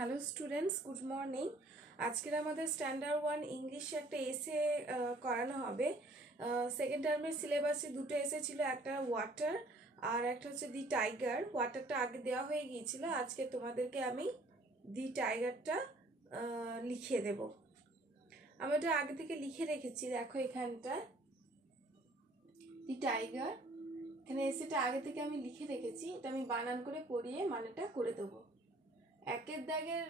Hello students, good morning. আজকের আমাদের standard 1 ইংলিশে একটা এসে করানো হবে। সেকেন্ড টার্মের সিলেবাসে দুটো এসে ছিল, একটা ওয়াটার আর একটা হচ্ছে দি টাইগার। ওয়াটারটা আগে দেওয়া হয়ে গিয়েছিল, আজকে তোমাদেরকে আমি দি টাইগারটা লিখিয়ে দেব। আমি ওটা আগে থেকে লিখে রেখেছি, দেখো এখানটা দি টাইগার, এখানে এসেটা আগে থেকে আমি লিখে রেখেছি। এটা আমি বানান করে পড়িয়ে মানেটা করে দেবো। একের দাগের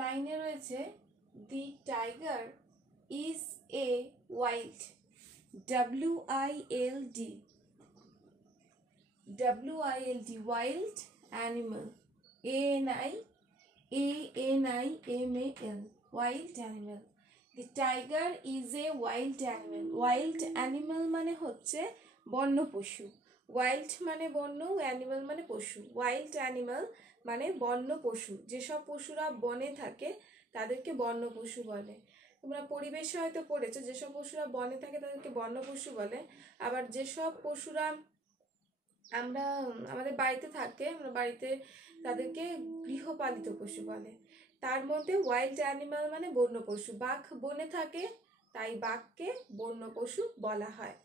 লাইনে রয়েছে the tiger is a wild, WILD, wild animal, ANIMAL, wild animal. The tiger is a wild animal. Wild animal মানে হচ্ছে বন্য পশু। ওয়াইল্ড মানে বন্য, অ্যানিমাল মানে পশু। ওয়াইল্ড অ্যানিমাল মানে বন্য পশু। যেসব পশুরা বনে থাকে তাদেরকে বন্য পশু বলে। তোমরা পরিবেশে হয়তো পড়েছো, যেসব পশুরা বনে থাকে তাদেরকে বন্য পশু বলে। আবার যেসব পশুরা আমাদের বাড়িতে থাকে, আমরা বাড়িতে তাদেরকে গৃহপালিত পশু বলে। তার মধ্যে ওয়াইল্ড অ্যানিমাল মানে বন্য পশু। বাঘ বনে থাকে, তাই বাঘকে বন্য পশু বলা হয়।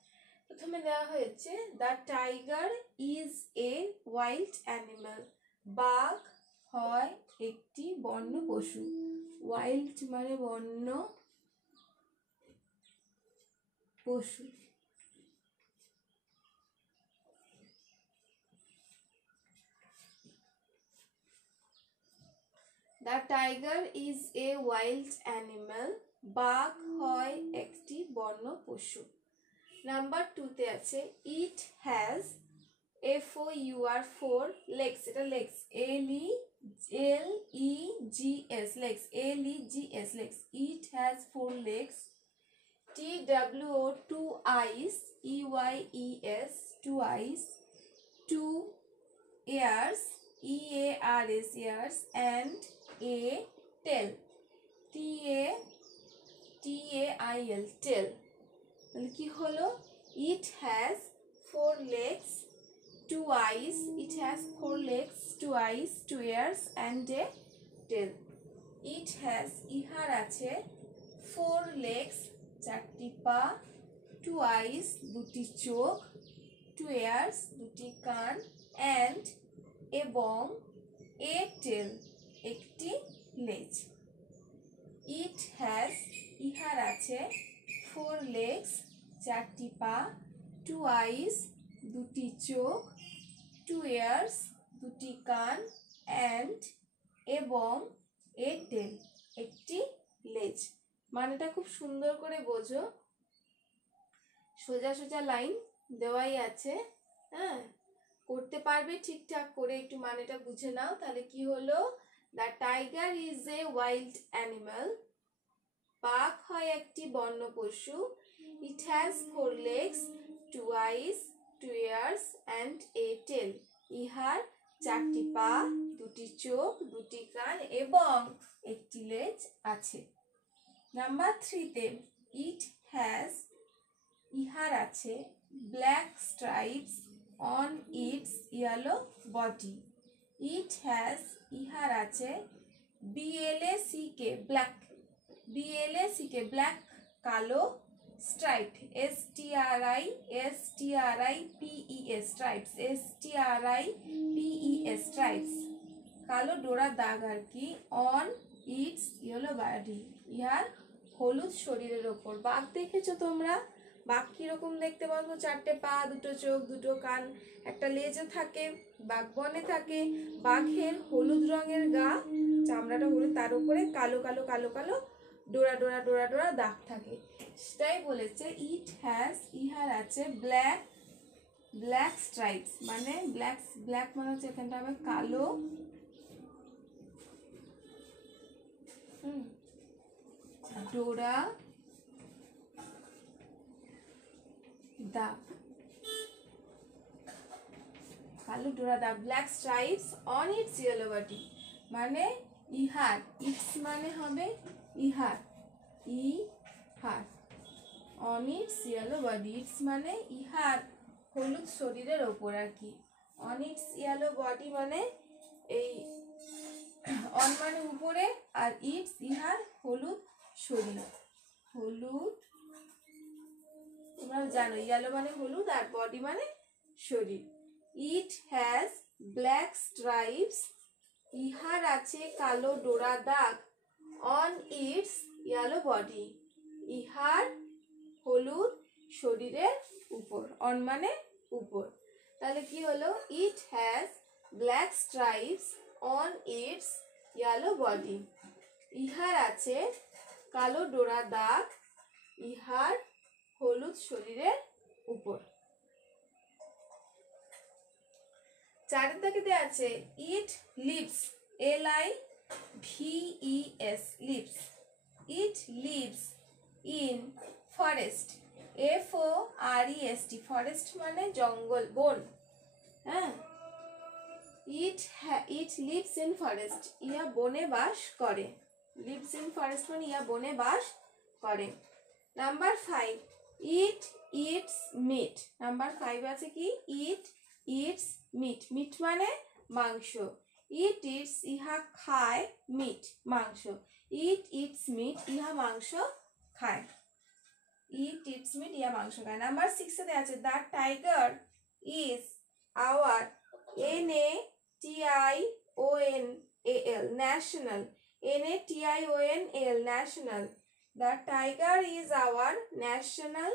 প্রথমে দেওয়া হয়েছে the tiger is a wild animal. বাঘ হয় একটি বন্য পশু। ওয়াইল্ড মানে বন্য পশু। The tiger is a wild animal. বাঘ হয় একটি বন্য পশু। নাম্বার 2-তে আছে ইট হ্যাজ FOUR legs, এটা legs, LEGS, legs, legs. It has 4 legs. TWO, 2 eyes, EYES, 2 eyes, 2 ears, EARS, ears, and a tail, TAIL, tail. তাহলে কি হলো? It has 4 legs, 2 eyes. It has 4 legs, 2 eyes, 2 ears, and a tail. It has, ইহার আছে 4 legs, 4টি পা, 2 eyes, 2টি চোখ, 2 ears, 2টি কান, and এবং a tail, একটি লেজ। It has, ইহার আছে 4 legs, 4টি পা, 2 eyes, 2টি চোখ, 2 ears, 2টি কান, and এবং a tail, একটি লেজ। মানেটা খুব সুন্দর করে বোঝো, সোজা সোজা লাইন দেওয়াই আছে। হ্যাঁ, করতে পারবে ঠিকঠাক করে, একটু মানেটা বুঝে নাও। তাহলে কি হলো? The tiger is a wild animal. বাঘ হয় একটি বন্য পশু। It has 4 legs, 2 eyes, 2 ears, and a tail. ইহার 4টি পা, 2টি চোখ, 2টি কান এবং একটি লেজ আছে। নাম্বার 3-তে it has, ইহার আছে black stripes on its yellow body. It has, ইহার আছে BLACK, black, black, কালো, striped, STRIPES, stripes, STRIPES, stripes, কালো ডোরা দাগ আর কি। on its yellow body, ইহার হলুদ শরীরের ওপর। বাঘ দেখেছো তোমরা? বাঘ কিরকম দেখতে পাবো? 4টে পা, 2টো চোখ, 2টো কান, একটা লেজও থাকে। বাঘ বনে থাকে। বাঘের হলুদ রঙের গা, চামড়াটা হলুদ, তার উপরে কালো কালো কালো কালো ডোরা ডোরা ডোরা ডোরা দাগ থাকে। সেটাই বলেছে ইট হ্যাজ, ইহার আছে ব্ল্যাক স্ট্রাইপস, মানে ব্ল্যাক মানে হচ্ছে এখানটা হবে কালো, ডোরা দাগ, কালো ডোরা দাগ, black stripes on its yellow body, মানে ইহার, ইটস মানে হবে ইহার, on its yellow body, it's মানে ইহার হলুদ শরীরের ওপর আর কি। অন ইটস ইয়েলো বডি মানে এই অন মানে উপরে, আর ইটস ইহার হলুদ শরীর। হলুদ তোমরা জানো ইয়েলো মানে হলুদ আর বডি মানে শরীর। ইট হ্যাজ ব্ল্যাক স্ট্রাইপস, ইহার আছে কালো ডোরা দাগ। অন ইটস ইয়েলো বডি, ইহার হলুদ শরীরের উপর। অন মানে উপর, তাহলে কি হলো? ইট has black stripes on its yellow body, ইহার আছে কালো ডোরা দাগ ইহার হলুদ শরীরের উপর। চারের দাগেতে আছে it lives, LIVES, lives. It lives in forest, FOREST, forest মানে জঙ্গল, বন। হ্যাঁ, ইট লিভস ইন ফরেস্ট, ইহা বনে বাস করে। লিভস ইন ফরেস্ট মানে ইহা বনে বাস করে। Number 5, it eats meat. Number 5 আছে কি? ইট ইটস মিট, মিট মানে মাংস। ইট ইটস ইহা খায়, মিট মাংস। ইট ইটস মিট ইহা মাংস খায়। ইট ইটস মিট ইহা মাংস খায়। নাম্বার 6 এ আছে the tiger is hour, NATIONAL, national. NATIONAL, national. The tiger is our national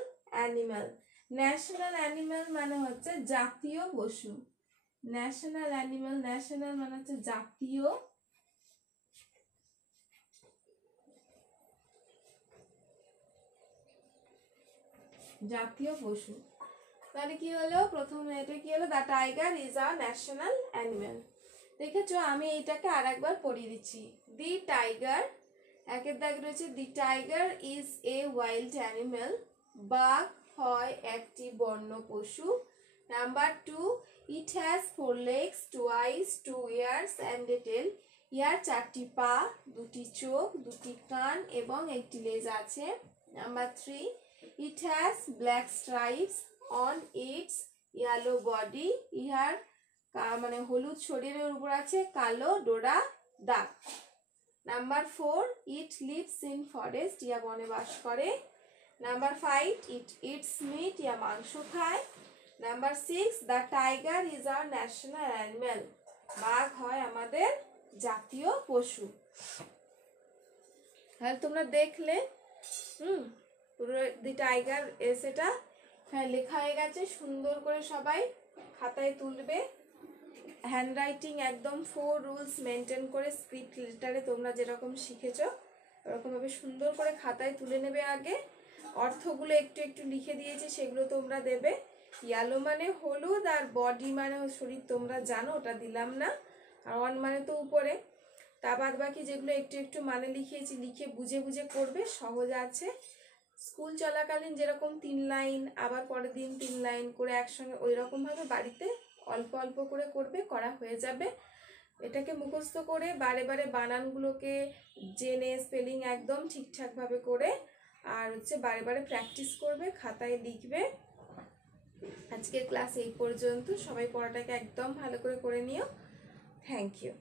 animal. National animal মানে হচ্ছে জাতীয় পশু। ন্যাশনাল অ্যানিমাল, ন্যাশনাল মানে হচ্ছে জাতীয়, জাতীয় পশু। তাহলে কি হলো? প্রথম এটা কি হলো? The tiger is our national animal. দেখেছো, আমি এইটাকে আর একবার পড়িয়ে দিচ্ছি। দি টাইগার, একের দাগ রয়েছে the tiger is a wild animal, বাঘ হয় একটি বন্য পশু। Number 2, it has 4 legs, 2 eyes, 2 ears and a tail. ইয়ার 4টি পা, 2টি চোখ, 2টি কান এবং একটি লেজ আছে। Number 3, it has black stripes on its yellow body, ইহার মানে হলুদ শরীরের উপর আছে কালো ডোরা দাগ। Number 4, it lives in forest, ইয়া বনে বাস করে। নাম্বার 5, ইট ইটস মিট, ইয়া মাংস খায়। Number 6, the tiger is our national animal, বাঘ হয় আমাদের জাতীয় পশু। হ্যাঁ, তোমরা দেখলে পুরো দি টাইগার এসেটা হ্যাঁ লেখা হয়ে গেছে। সুন্দর করে সবাই খাতায় তুলবে। হ্যান্ডরাইটিং একদম 4 রুলস মেনটেন করে স্ক্রিপ্ট লেটারে তোমরা যেরকম শিখেছো ওরকমভাবে সুন্দর করে খাতায় তুলে নেবে। আগে অর্থগুলো একটু একটু লিখে দিয়েছি, সেগুলো তোমরা দেবে। ইয়েলো মানে হলুদ আর বডি মানে শরীর, তোমরা জানো, ওটা দিলাম না। আর অন মানে তো উপরে। তা বাদ বাকি যেগুলো একটু একটু মানে লিখিয়েছি, লিখে বুঝে বুঝে করবে, সহজ আছে। স্কুল চলাকালীন যেরকম 3 লাইন, আবার পরের দিন 3 লাইন করে একসঙ্গে ওই রকমভাবে বাড়িতে অল্প অল্প করে করবে, করা হয়ে যাবে। এটাকে মুখস্থ করে বারে বারে বানানগুলোকে জেনে স্পেলিং একদম ঠিকঠাকভাবে করে আর বারে বারে প্র্যাকটিস করবে, খাতায় লিখবে। আজকের ক্লাস এই পর্যন্ত। সবাই পড়াটাকে একদম ভালো করে নিও। Thank you.